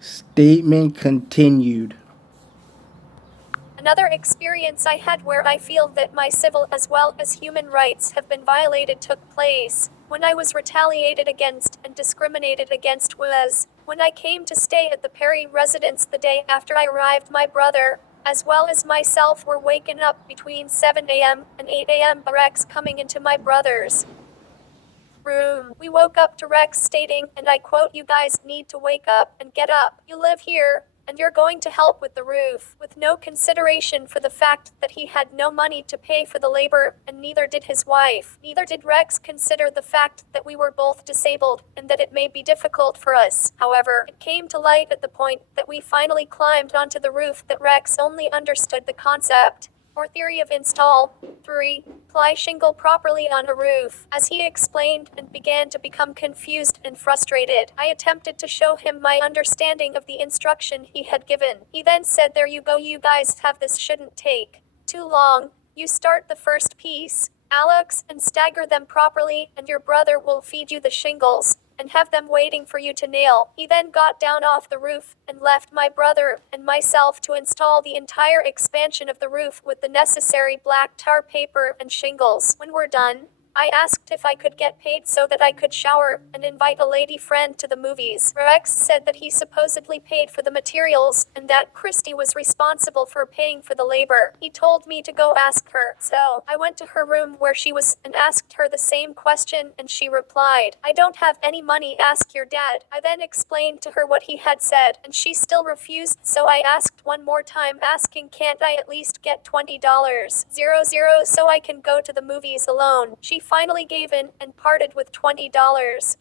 Statement continued. Another experience I had where I feel that my civil as well as human rights have been violated took place when I was retaliated against and discriminated against was when I came to stay at the Perry residence the day after I arrived. My brother, as well as myself, were waken up between 7 a.m. and 8 a.m. by Rex coming into my brother's room. We woke up to Rex stating, and I quote, "You guys need to wake up and get up. You live here, and you're going to help with the roof," with no consideration for the fact that he had no money to pay for the labor, and neither did his wife. Neither did Rex consider the fact that we were both disabled, and that it may be difficult for us. However, it came to light at the point that we finally climbed onto the roof that Rex only understood the concept or theory of install 3. Ply shingle properly on a roof. As he explained and began to become confused and frustrated, I attempted to show him my understanding of the instruction he had given. He then said, "There you go, you guys have this, shouldn't take too long. You start the first piece, Alex, and stagger them properly, and your brother will feed you the shingles and have them waiting for you to nail." He then got down off the roof and left my brother and myself to install the entire expansion of the roof with the necessary black tar paper and shingles. When we're done, I asked if I could get paid so that I could shower and invite a lady friend to the movies. Rex said that he supposedly paid for the materials and that Christy was responsible for paying for the labor. He told me to go ask her. So I went to her room where she was and asked her the same question, and she replied, "I don't have any money, ask your dad." I then explained to her what he had said, and she still refused, so I asked one more time, asking, "Can't I at least get $20 so I can go to the movies alone?" She finally gave in and parted with $20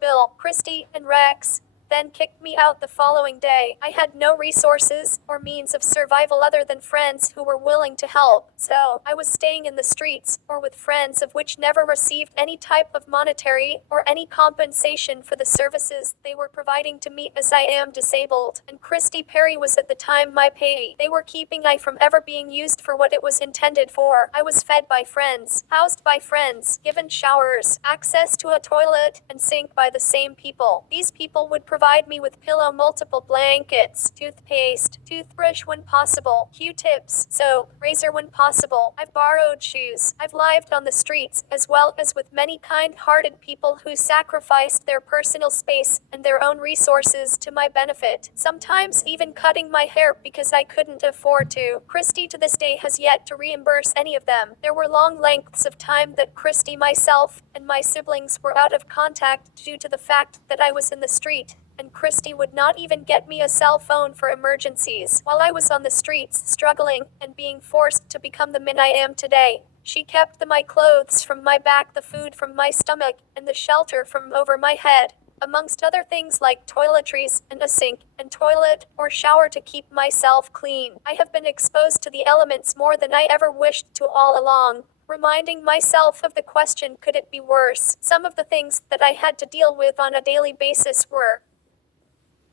bill. Christy and Rex then kicked me out the following day. I had no resources or means of survival other than friends who were willing to help, so I was staying in the streets or with friends of which never received any type of monetary or any compensation for the services they were providing to me as I am disabled. And Christy Perry was at the time my payee. They were keeping I from ever being used for what it was intended for. I was fed by friends, housed by friends, given showers, access to a toilet and sink by the same people. These people would provide me with pillow, multiple blankets, toothpaste, toothbrush when possible, Q-tips, soap, razor when possible. I've borrowed shoes. I've lived on the streets, as well as with many kind-hearted people who sacrificed their personal space and their own resources to my benefit, sometimes even cutting my hair because I couldn't afford to. Christy to this day has yet to reimburse any of them. There were long lengths of time that Christy, myself, and my siblings were out of contact due to the fact that I was in the street, and Christy would not even get me a cell phone for emergencies. While I was on the streets, struggling and being forced to become the man I am today, she kept my clothes from my back, the food from my stomach, and the shelter from over my head, amongst other things like toiletries and a sink and toilet or shower to keep myself clean. I have been exposed to the elements more than I ever wished to all along, reminding myself of the question, could it be worse? Some of the things that I had to deal with on a daily basis were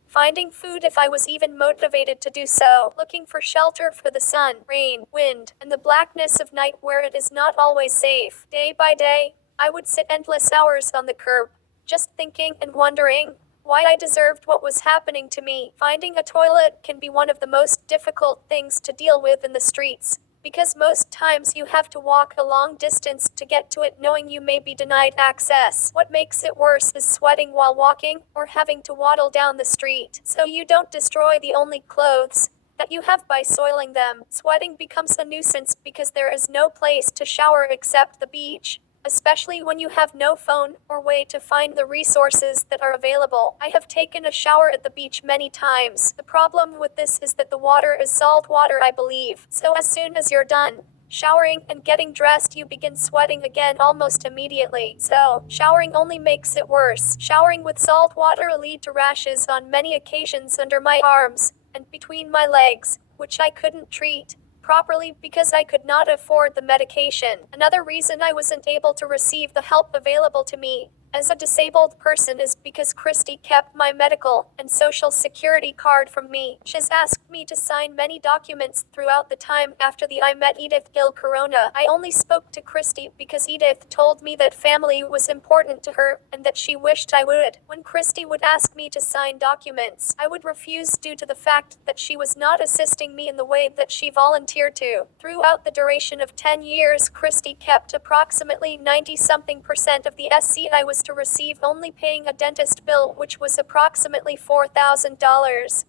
finding food if I was even motivated to do so, looking for shelter for the sun, rain, wind, and the blackness of night where it is not always safe. Day by day, I would sit endless hours on the curb, just thinking and wondering why I deserved what was happening to me. Finding a toilet can be one of the most difficult things to deal with in the streets, because most times you have to walk a long distance to get to it, knowing you may be denied access. What makes it worse is sweating while walking or having to waddle down the street so you don't destroy the only clothes that you have by soiling them. Sweating becomes a nuisance because there is no place to shower except the beach, especially when you have no phone or way to find the resources that are available. I have taken a shower at the beach many times. The problem with this is that the water is salt water, I believe. So as soon as you're done showering and getting dressed, you begin sweating again almost immediately. So, showering only makes it worse. Showering with salt water will lead to rashes on many occasions under my arms and between my legs, which I couldn't treat properly because I could not afford the medication. Another reason I wasn't able to receive the help available to me as a disabled person is because Christy kept my medical and social security card from me. She's asked me to sign many documents throughout the time after I met Edith Gil Corona. I only spoke to Christy because Edith told me that family was important to her and that she wished I would. When Christy would ask me to sign documents, I would refuse due to the fact that she was not assisting me in the way that she volunteered to. Throughout the duration of 10 years, Christy kept approximately 90-something% of the SC I was to receive, only paying a dentist bill which was approximately $4,000.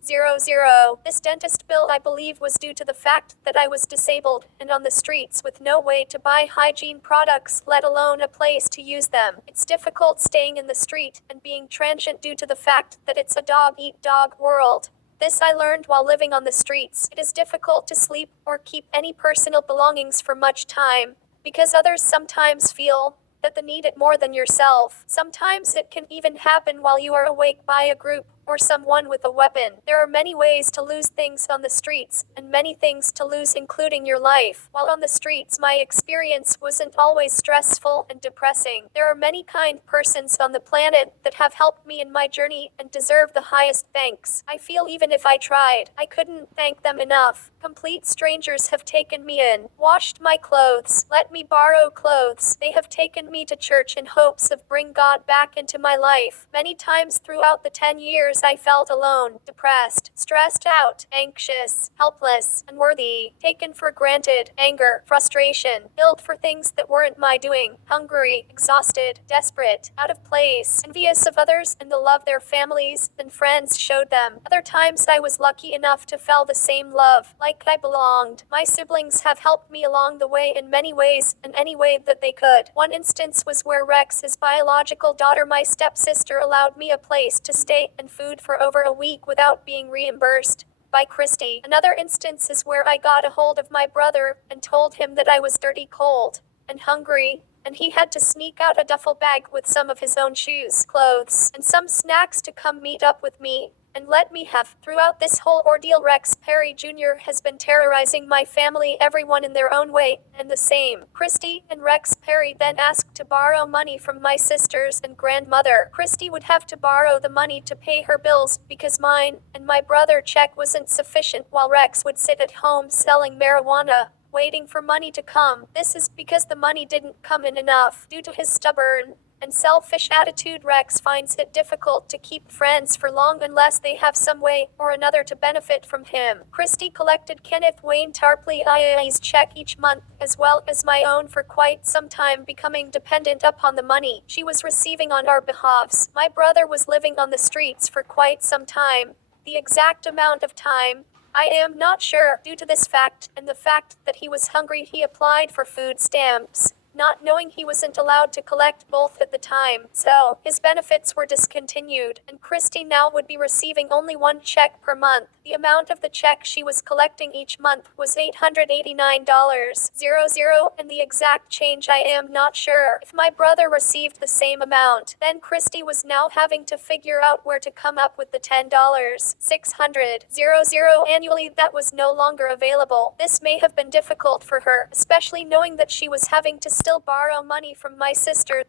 This dentist bill, I believe, was due to the fact that I was disabled and on the streets with no way to buy hygiene products, let alone a place to use them. It's difficult staying in the street and being transient due to the fact that it's a dog-eat-dog world. This I learned while living on the streets. It is difficult to sleep or keep any personal belongings for much time, because others sometimes feel that they need it more than yourself. Sometimes it can even happen while you are awake by a group or someone with a weapon. There are many ways to lose things on the streets, and many things to lose, including your life. While on the streets, my experience wasn't always stressful and depressing. There are many kind persons on the planet that have helped me in my journey and deserve the highest thanks. I feel even if I tried, I couldn't thank them enough. Complete strangers have taken me in, washed my clothes, let me borrow clothes. They have taken me to church in hopes of bring God back into my life. Many times throughout the 10 years I felt alone, depressed, stressed out, anxious, helpless, unworthy, taken for granted, anger, frustration, guilt for things that weren't my doing, hungry, exhausted, desperate, out of place, envious of others and the love their families and friends showed them. Other times I was lucky enough to feel the same love, like I belonged. My siblings have helped me along the way in many ways, in any way that they could. One instance was where Rex's biological daughter, my stepsister, allowed me a place to stay and food for over a week without being reimbursed by Christy. Another instance is where I got a hold of my brother and told him that I was dirty, cold, and hungry, and he had to sneak out a duffel bag with some of his own shoes, clothes, and some snacks to come meet up with me and let me have. Throughout this whole ordeal, Rex Perry Jr. has been terrorizing my family, everyone in their own way, and the same. Christy and Rex Perry then asked to borrow money from my sisters and grandmother. Christy would have to borrow the money to pay her bills because mine and my brother check wasn't sufficient, while Rex would sit at home selling marijuana, waiting for money to come. This is because the money didn't come in enough. Due to his stubborn and selfish attitude, Rex finds it difficult to keep friends for long unless they have some way or another to benefit from him. Christy collected Kenneth Wayne Tarpley IA's check each month, as well as my own, for quite some time, becoming dependent upon the money she was receiving on our behalves. My brother was living on the streets for quite some time. The exact amount of time I am not sure. Due to this fact and the fact that he was hungry, he applied for food stamps, not knowing he wasn't allowed to collect both at the time. So, his benefits were discontinued, and Christy now would be receiving only one check per month. The amount of the check she was collecting each month was $889.00, and the exact change I am not sure. If my brother received the same amount, then Christy was now having to figure out where to come up with the $10,600.00 annually that was no longer available. This may have been difficult for her, especially knowing that she was having to still borrow money from my sister.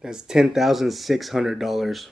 That's $10,600.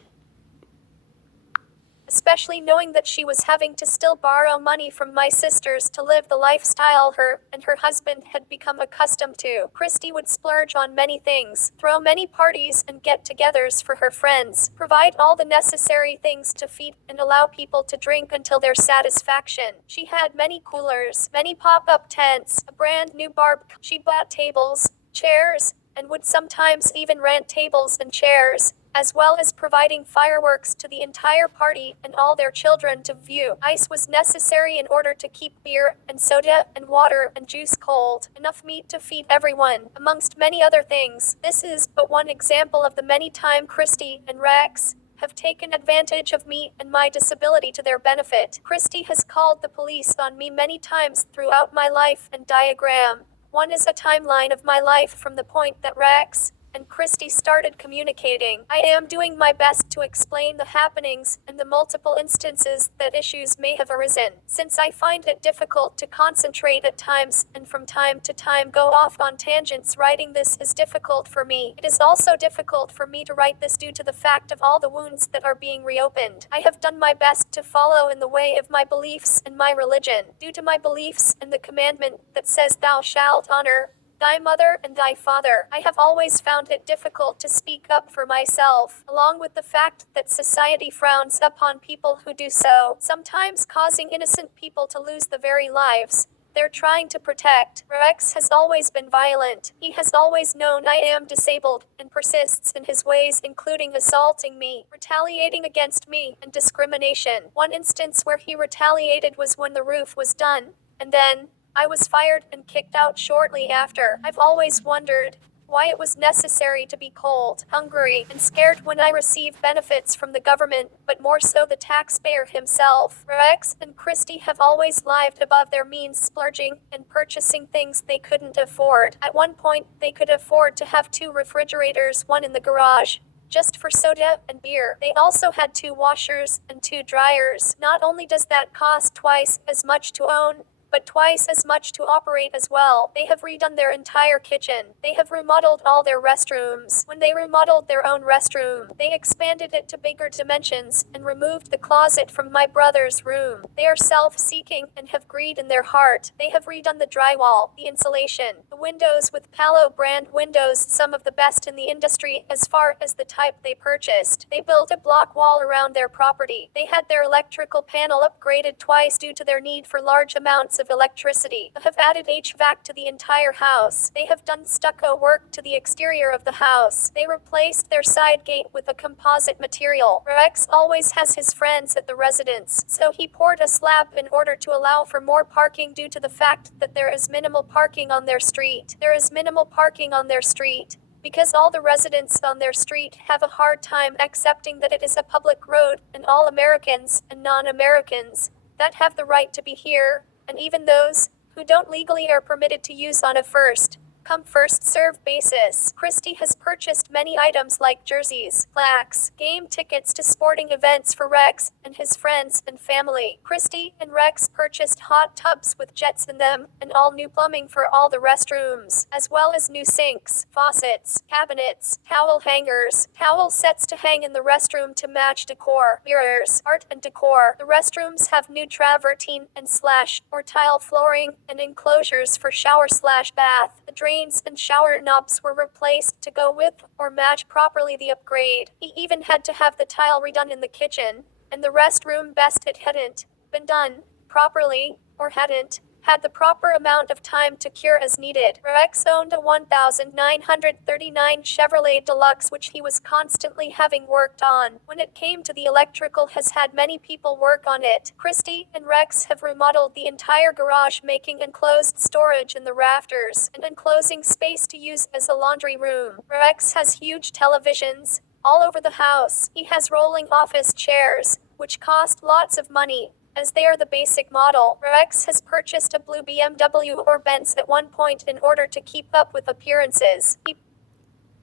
Especially knowing that she was having to still borrow money from my sisters to live the lifestyle her and her husband had become accustomed to. Christy would splurge on many things, throw many parties and get-togethers for her friends, provide all the necessary things to feed and allow people to drink until their satisfaction. She had many coolers, many pop-up tents, a brand new barbecue. She bought tables, chairs, and would sometimes even rent tables and chairs, as well as providing fireworks to the entire party and all their children to view. Ice was necessary in order to keep beer and soda and water and juice cold, enough meat to feed everyone, amongst many other things. This is but one example of the many times Christy and Rex have taken advantage of me and my disability to their benefit. Christy has called the police on me many times throughout my life and diagram. One is a timeline of my life from the point that Rex and Christy started communicating. I am doing my best to explain the happenings and the multiple instances that issues may have arisen, since I find it difficult to concentrate at times, and from time to time go off on tangents. Writing this is difficult for me. It is also difficult for me to write this due to the fact of all the wounds that are being reopened. I have done my best to follow in the way of my beliefs and my religion, due to my beliefs and the commandment that says thou shalt honor thy mother and thy father. I have always found it difficult to speak up for myself, along with the fact that society frowns upon people who do so, sometimes causing innocent people to lose the very lives they're trying to protect. Rex has always been violent. He has always known I am disabled, and persists in his ways, including assaulting me, retaliating against me, and discrimination. One instance where he retaliated was when the roof was done, and then I was fired and kicked out shortly after. I've always wondered why it was necessary to be cold, hungry, and scared when I receive benefits from the government, but more so the taxpayer himself. Rex and Christy have always lived above their means, splurging and purchasing things they couldn't afford. At one point, they could afford to have 2 refrigerators, one in the garage, just for soda and beer. They also had 2 washers and 2 dryers. Not only does that cost twice as much to own, but twice as much to operate as well. They have redone their entire kitchen. They have remodeled all their restrooms. When they remodeled their own restroom, they expanded it to bigger dimensions and removed the closet from my brother's room. They are self-seeking and have greed in their heart. They have redone the drywall, the insulation, the windows with Palo brand windows, some of the best in the industry as far as the type they purchased. They built a block wall around their property. They had their electrical panel upgraded twice due to their need for large amounts of electricity. They have added HVAC to the entire house. They have done stucco work to the exterior of the house. They replaced their side gate with a composite material. Rex always has his friends at the residence, so he poured a slab in order to allow for more parking due to the fact that there is minimal parking on their street. There is minimal parking on their street because all the residents on their street have a hard time accepting that it is a public road, and all Americans and non-Americans that have the right to be here, and even those who don't legally, are permitted to use on a first come first serve basis. Christy has purchased many items like jerseys, plaques, game tickets to sporting events for Rex and his friends and family. Christy and Rex purchased hot tubs with jets in them and all new plumbing for all the restrooms, as well as new sinks, faucets, cabinets, towel hangers, towel sets to hang in the restroom to match decor, mirrors, art and decor. The restrooms have new travertine and slash or tile flooring and enclosures for shower slash bath. The drains and shower knobs were replaced to go with or match properly the upgrade. He even had to have the tile redone in the kitchen, and the restroom best it hadn't been done properly, or hadn't had the proper amount of time to cure as needed. Rex owned a 1939 Chevrolet Deluxe which he was constantly having worked on. When it came to the electrical, has had many people work on it. Christy and Rex have remodeled the entire garage, making enclosed storage in the rafters and enclosing space to use as a laundry room. Rex has huge televisions all over the house. He has rolling office chairs, which cost lots of money, as they are the basic model. Rex has purchased a blue BMW or Benz at one point in order to keep up with appearances.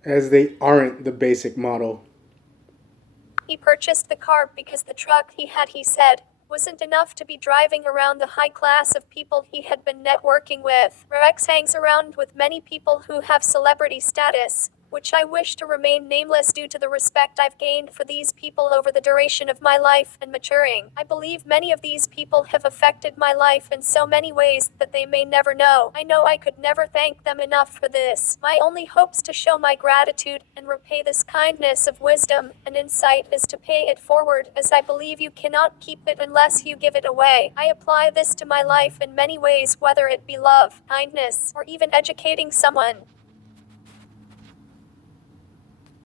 As they aren't the basic model. He purchased the car because the truck he had, he said, wasn't enough to be driving around the high class of people he had been networking with. Rex hangs around with many people who have celebrity status, which I wish to remain nameless due to the respect I've gained for these people over the duration of my life and maturing. I believe many of these people have affected my life in so many ways that they may never know. I know I could never thank them enough for this. My only hopes to show my gratitude and repay this kindness of wisdom and insight is to pay it forward, as I believe you cannot keep it unless you give it away. I apply this to my life in many ways, whether it be love, kindness, or even educating someone.